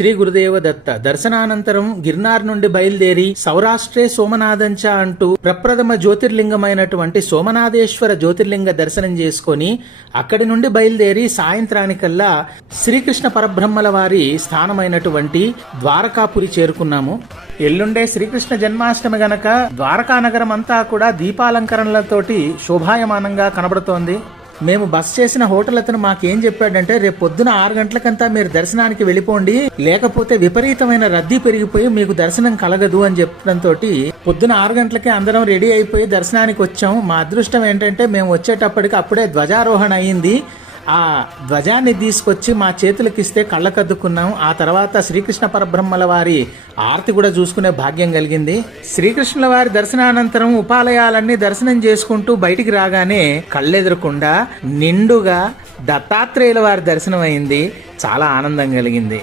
శ్రీ గురుదేవ దత్త దర్శనానంతరం గిర్నార్ నుండి బయలుదేరి సౌరాష్ట్రే సోమనాథంచ అంటూ ప్రప్రథమ జ్యోతిర్లింగమైనటువంటి సోమనాథేశ్వర జ్యోతిర్లింగ దర్శనం చేసుకొని అక్కడి నుండి బయలుదేరి సాయంత్రానికల్లా శ్రీకృష్ణ పరబ్రహ్మల వారి స్థానమైనటువంటి ద్వారకాపురి చేరుకున్నాము. ఎల్లుండే శ్రీకృష్ణ జన్మాష్టమి గనక ద్వారకా నగరం అంతా కూడా దీపాలంకరణలతోటి శోభాయమానంగా కనబడుతోంది. మేము బస్ చేసిన హోటల్ అతను మాకేం చెప్పాడంటే రేపు పొద్దున ఆరు గంటలకంతా మీరు దర్శనానికి వెళ్ళిపోండి. లేకపోతే విపరీతమైన రద్దీ పెరిగిపోయి మీకు దర్శనం కలగదు అని చెప్పడంతో పొద్దున ఆరు గంటలకే అందరం రెడీ అయిపోయి దర్శనానికి వచ్చాం మా అదృష్టం ఏంటంటే మేము వచ్చేటప్పటికి అప్పుడే ధ్వజారోహణ అయింది. ఆ ధ్వజాన్ని తీసుకొచ్చి మా చేతులకిస్తే కళ్ళకద్దుకున్నాం. ఆ తర్వాత శ్రీకృష్ణ పరబ్రహ్మల వారి ఆరతి కూడా చూసుకునే భాగ్యం కలిగింది. శ్రీకృష్ణుల వారి దర్శనానంతరం ఉపాలయాలన్నీ దర్శనం చేసుకుంటూ బయటికి రాగానే కళ్ళెదురకుండా నిండుగా దత్తాత్రేయుల వారి దర్శనం అయింది చాలా ఆనందం కలిగింది.